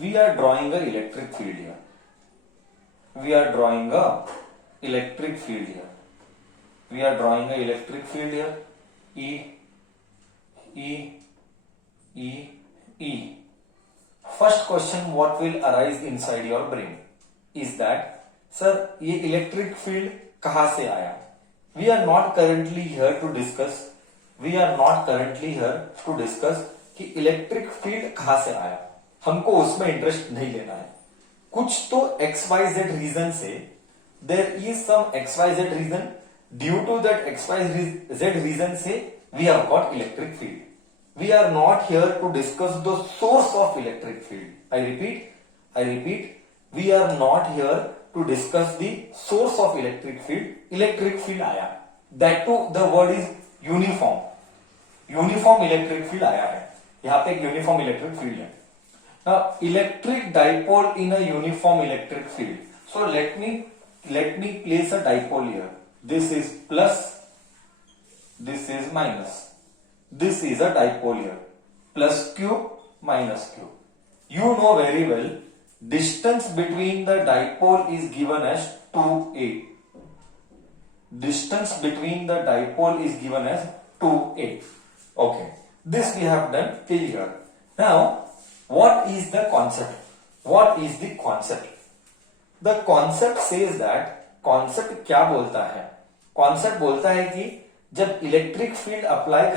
we are drawing a electric field here. We are drawing a electric field here. We are drawing a electric field here. E, E, E, E. First question what will arise inside your brain is that, sir, ये electric field कहाँ से आया? We are not currently here to discuss. We are not currently here to discuss कि electric field कहां से आया. हमको उसमें इंटरेस्ट नहीं लेना है. कुछ तो XYZ रीजन से, there is some XYZ reason, due to that XYZ reason से we have got electric field. We are not here to discuss the source of electric field. I repeat, we are not here to discuss the source of electric field. Electric field आया. That too, the word is uniform. Uniform electric field आया है. यहाँ पे एक uniform electric field है. Now, electric dipole in a uniform electric field. So let me place a dipole here. This is plus, this is minus. This is a dipole here. Plus Q, minus Q. You know very well, distance between the dipole is given as 2a. Distance between the dipole is given as 2a. Okay. This we have done till here. Now, what is the concept? What is the concept? The concept says that, concept क्या बोलता है? Concept बोलता है कि जब electric field apply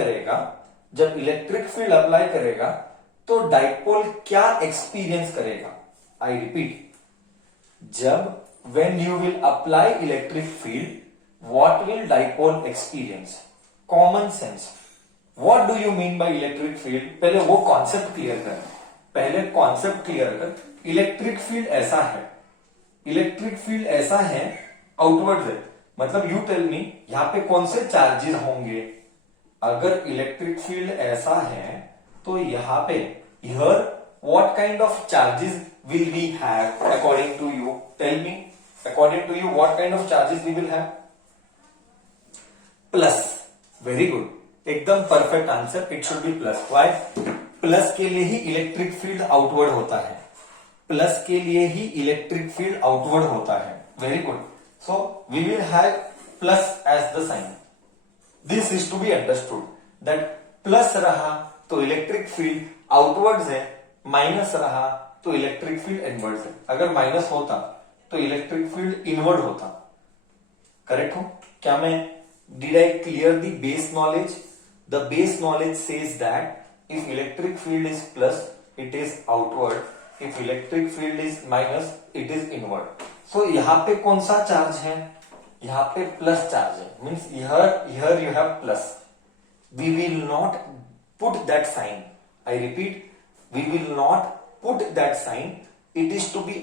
करेगा, तो dipole क्या एक्सपीरियंस करेगा? आई रिपीट, जब when you will apply electric field, what will dipole experience? Common sense. What do you mean by electric field? पहले वो कॉन्सेप्ट क्लियर कर. इलेक्ट्रिक फील्ड ऐसा है, आउटवर्ड है. मतलब यू टेल मी, यहां पे कौन से चार्जेस होंगे? अगर इलेक्ट्रिक फील्ड ऐसा है तो यहां पे here what kind of charges will we have according to you? Tell me, according to you what kind of charges we will have? Plus. Very good, एकदम perfect answer. It should be plus. Why? Plus के लिए ही electric field outward होता है. Very good. So we will have plus as the sign. This is to be understood that plus रहा तो electric field outwards है, minus रहा तो इलेक्ट्रिक फील्ड इनवर्ड्स है. अगर माइनस होता तो इलेक्ट्रिक फील्ड इनवर्ड होता. करेक्ट हो क्या? मैं did I clear the base knowledge? The base knowledge says that if electric field is plus it is outward, if electric field is minus it is inward. So यहाँ पे कौन सा charge है? यहाँ पे प्लस चार्ज है. Means here you have plus. We will not put that sign. I repeat, we will not put that sign. It is to be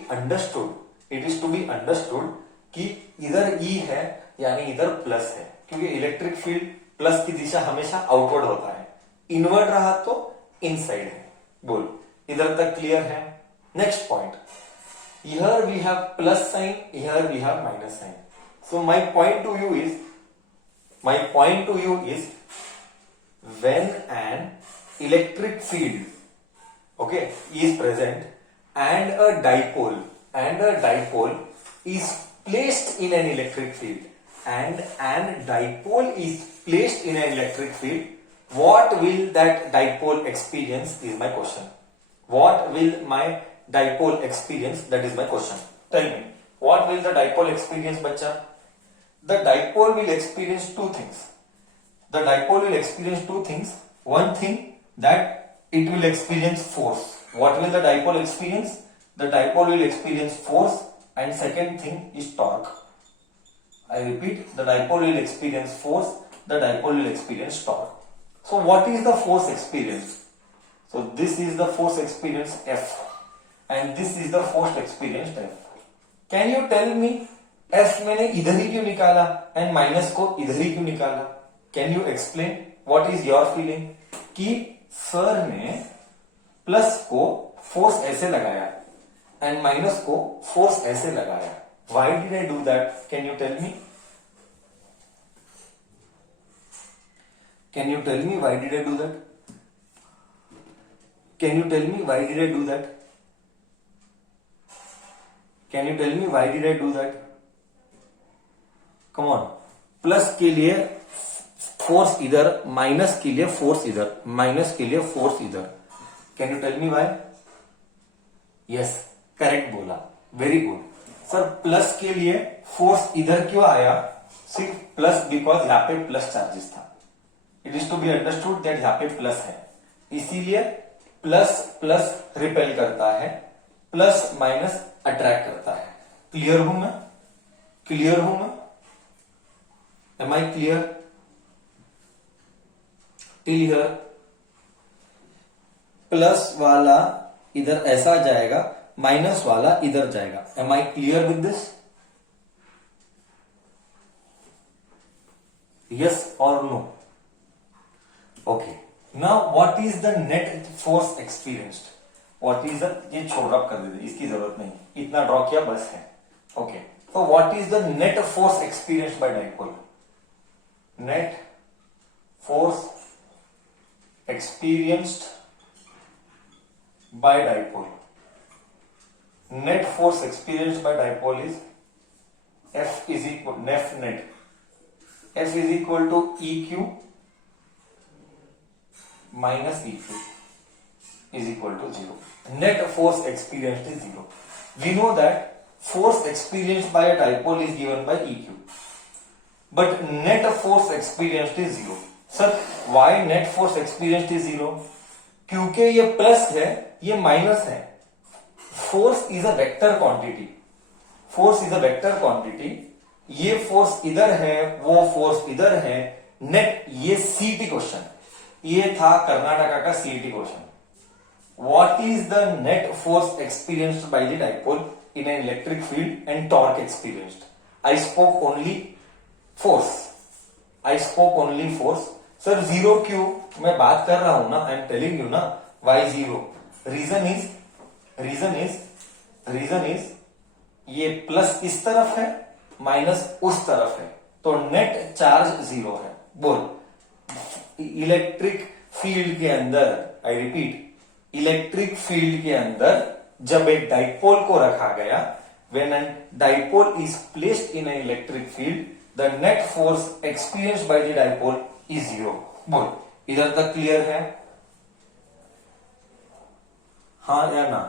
understood कि इधर ई है यानी इधर प्लस है, क्योंकि इलेक्ट्रिक फील्ड प्लस की दिशा हमेशा आउटवर्ड होता है. इनवर्ड रहा तो इनसाइड है. बोल, इधर तक क्लियर है? Next point. Here we have plus sign, here we have minus sign. So my point to you is when an electric field, okay, is present and a dipole is placed in an electric field, what will that dipole experience is my question. What will my dipole experience? That is my question. Tell me, what will the dipole experience, bacha? The dipole will experience two things. One thing, that it will experience force. What will the dipole experience? The dipole will experience force, and second thing is torque. I repeat, the dipole will experience force, the dipole will experience torque. So what is the force experience? So this is the force experience F. And this is the force experienced F. Can you tell me, F मैंने इधर ही क्यों निकाला and minus को इधर ही क्यों निकाला? Can you explain what is your feeling? कि sir ने प्लस को फोर्स ऐसे लगाया and माइनस को फोर्स ऐसे लगाया. Why did I do that? Can you tell me? Can you tell me why did I do that? Can you tell me why did I do that? Can you tell me why did I do that? Come on, plus के लिए force इधर, minus के लिए force इधर, minus के लिए force इधर. Can you tell me why? Yes, correct बोला, वेरी गुड. सर प्लस के लिए फोर्स इधर क्यों आया? सिर्फ प्लस बिकॉज यहां पे प्लस चार्जेस था. It is to be understood that यहां पे प्लस है, इसीलिए प्लस प्लस रिपेल करता है, प्लस माइनस अट्रैक्ट करता है. क्लियर हूं मैं? क्लियर हूं मैं? Am I clear till here? Plus वाला इधर ऐसा जाएगा, माइनस वाला इधर जाएगा. Am I clear with this? Yes और no? Okay, now what is the net force experienced? What is the, ये छोड़ रब कर देते, इसकी जरूरत नहीं, इतना ड्रॉ किया बस है. ओके, तो what is the net force experienced bye dipole? Net force experienced by dipole. Net force experienced by dipole is F is equal net. F is equal to EQ minus EQ is equal to 0. Net force experienced is 0. We know that force experienced by a dipole is given by EQ, but net force experienced is 0. Sir why net force experienced is 0? क्योंकि ये plus है, ये minus है. Force is a vector quantity. Force is a vector quantity. ये force इधर है, वो force इधर है. नेट, ये सीईटी क्वेश्चन, ये था कर्नाटका का CET question. What is the net force experienced by the dipole in an electric field and torque experienced? I spoke only force. I spoke only force. Sir 0 क्यों? मैं बात कर रहा हूं ना, आई एम टेलिंग यू ना Y 0. Reason is ये plus इस तरफ है, माइनस उस तरफ है, तो नेट चार्ज 0 है. बोल, इलेक्ट्रिक फील्ड के अंदर, आई रिपीट, इलेक्ट्रिक फील्ड के अंदर जब एक डाइपोल को रखा गया, when an dipole is placed in an electric field, the net force experienced by the dipole is 0. बोल, इधर तक क्लियर है? हाँ या ना?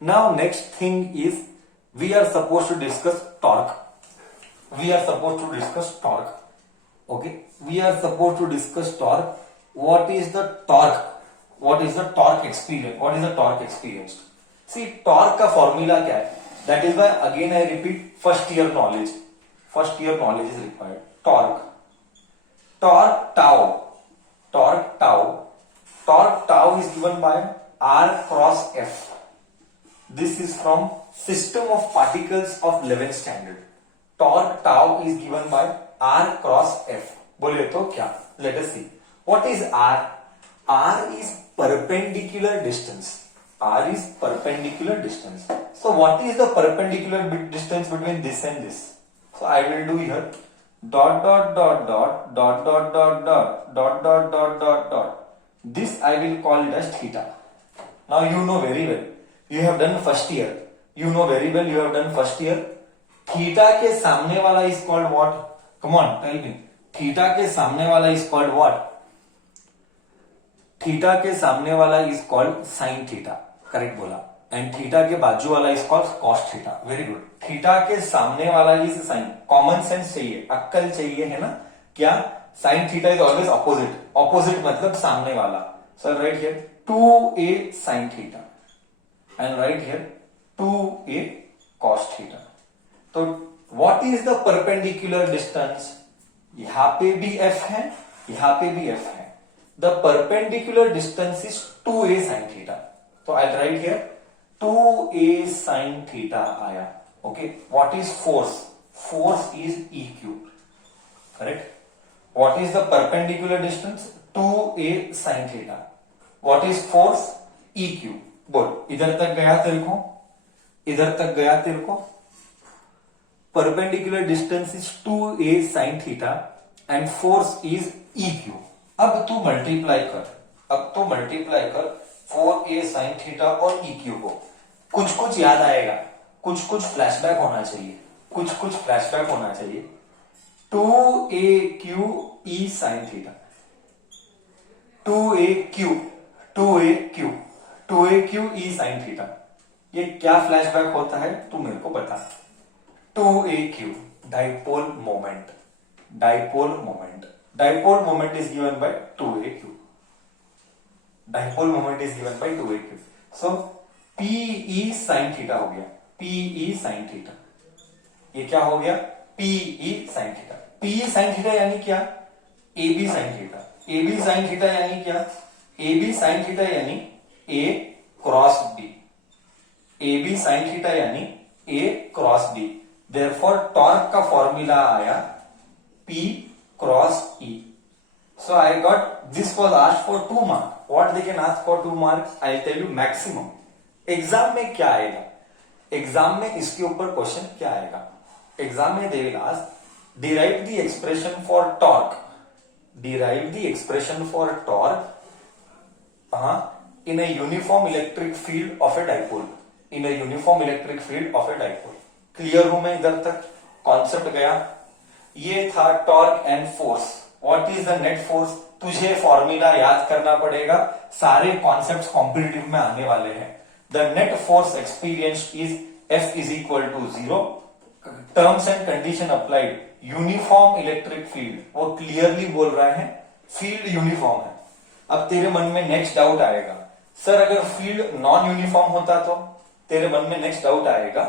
Now next thing is we are supposed to discuss torque. We are supposed to discuss torque. Okay, we are supposed to discuss torque. What is the torque? What is the torque experience? What is the torque experience? See, torque का formula क्या है? That is why again I repeat, first year knowledge is required. Torque tau is given by R cross F. This is from system of particles of 11th standard. Torque tau is given by R cross F. बोले तो क्या? Let us see. What is R? R is perpendicular distance. R is perpendicular distance. So what is the perpendicular distance between this and this? So I will do here dot. This I will call it as theta. Now you know very well. You have done first year. You know very well you have done first year. Theta के सामने वाला is called what? Come on, tell me. Theta के सामने वाला is called what? Theta के सामने वाला is called sine theta. Correct बोला. एंड थीटा के बाजू वाला is called cos theta. Very good. Theta के सामने वाला इज साइन. कॉमन सेंस चाहिए, अक्कल चाहिए, है ना? क्या? Sine theta is always opposite. Opposite मतलब सामने वाला. So right here 2a sine theta and right here 2a cos theta. तो what is the perpendicular distance? यहां पे भी f है, यहां पे भी f है. The perpendicular distance is 2a sin theta. So I'll write here 2a sin theta आया. Okay. What is force? Force is EQ. Correct. What is the perpendicular distance? 2a sin theta. What is force? EQ. बोल, इधर तक गया तेरे को? इधर तक गया तेरे को? Perpendicular distance is 2a sin theta and force is EQ. अब तू मल्टीप्लाई कर. अब तो मल्टीप्लाई कर 4a sin थीटा और EQ को। कुछ कुछ याद आएगा, कुछ कुछ फ्लैशबैक होना चाहिए, कुछ कुछ फ्लैशबैक होना चाहिए। 2AQ E sin theta, 2AQ 2AQ 2AQ E sin theta, ये क्या फ्लैशबैक होता है तू मेरे को बता। 2AQ dipole moment, dipole moment, dipole moment is given by 2AQ, dipole moment is given by 2AQ। So PE sin theta हो गया, PE sin थीटा, ये क्या हो गया PE sin theta. PE sin theta यानी क्या, AB sin theta, AB sin theta यानी क्या, AB sin थीटा यानी A cross B, AB sin theta यानी A cross B। Therefore torque का फॉर्मूला आया P cross E। So I got, this was asked for 2 mark. What they can ask for 2 mark? I'll tell you maximum. Exam में क्या आएगा, exam में इसके ऊपर question क्या आएगा। एग्जाम में they will ask, derive the expression for torque, derive the expression for torque in a uniform electric field of a dipole, in a uniform electric field of a dipole। Clear हूं मैं इधर तक, concept गया। ये था torque and force. What is the net force, तुझे formula याद करना पड़ेगा, सारे कॉन्सेप्ट्स कॉम्पिटिटिव में आने वाले हैं। The net force experience is F is equal to 0, terms and condition applied, uniform electric field, वो क्लियरली बोल रहे हैं फील्ड यूनिफॉर्म है। अब तेरे मन में नेक्स्ट डाउट आएगा, सर अगर फील्ड नॉन यूनिफॉर्म होता तो, तेरे मन में नेक्स्ट डाउट आएगा,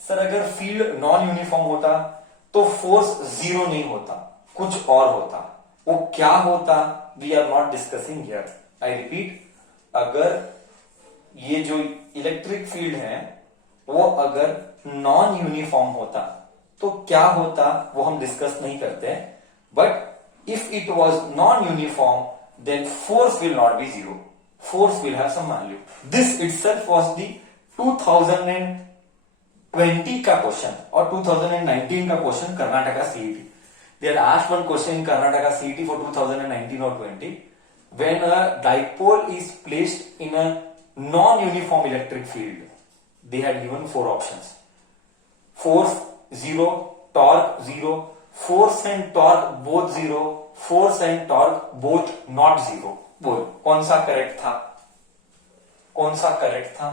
सर अगर फील्ड नॉन यूनिफॉर्म होता तो फोर्स 0 नहीं होता, कुछ और होता, वो क्या होता, we are not discussing here. I repeat, अगर ये जो इलेक्ट्रिक फील्ड है वो अगर नॉन यूनिफॉर्म होता तो क्या होता वो हम डिस्कस नहीं करते, but if it was non uniform then force will not be 0, force will have some value. This itself was the 2020 का क्वेश्चन और 2019 का question Karnataka CET. They had asked one question in Karnataka CET for 2019 or 20. When a dipole is placed in a non-uniform electric field, they had given 4 options. Force 0, torque 0, force and torque both 0, force and torque both not 0. बोल कौन सा correct था, कौन सा correct था।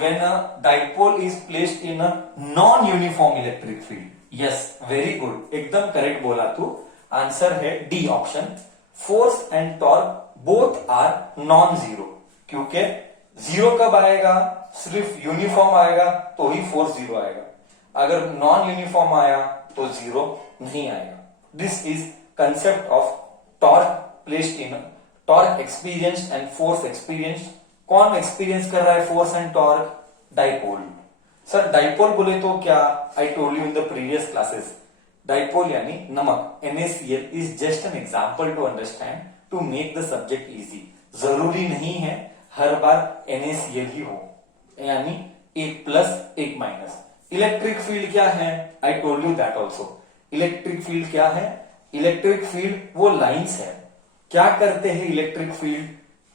When a dipole is placed in a non-uniform electric field, yes very good, एकदम correct बोला तू। आंसर है D option, force and torque both are non zero, क्योंकि जीरो कब आएगा, सिर्फ यूनिफॉर्म आएगा तो ही फोर्स 0 आएगा, अगर नॉन यूनिफॉर्म आया तो 0 नहीं आएगा। This is concept of torque placed in, torque experience and force experience. कौन एक्सपीरियंस कर रहा है force and torque, dipole. Sir dipole बोले तो क्या, I told you in the previous classes, dipole यानी नमक, NaCl is just an example to understand, to make the subject easy. जरूरी नहीं है हर बार NaCl ही हो, यानी एक प्लस एक माइनस। इलेक्ट्रिक फील्ड क्या है, आई told you that also. Electric field क्या है, इलेक्ट्रिक फील्ड वो लाइंस है। क्या करते हैं इलेक्ट्रिक फील्ड,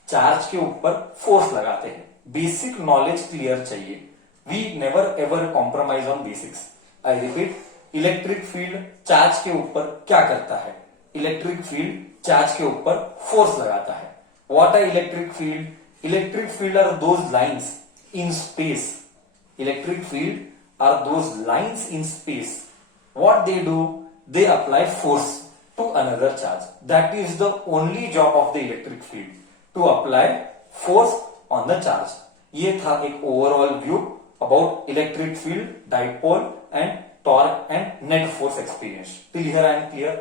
चार्ज के ऊपर फोर्स लगाते हैं। बेसिक नॉलेज क्लियर चाहिए, we never ever compromise on basics। I repeat, electric field charge के ऊपर क्या करता है, इलेक्ट्रिक फील्ड चार्ज के ऊपर फोर्स लगाता है। What are electric field? Electric field are those lines in space. Electric field are those lines in space. What they do? They apply force to another charge. That is the only job of the electric field, to apply force on the charge। ये था एक overall view about electric field, dipole and torque and net force experience. Till here I am clear?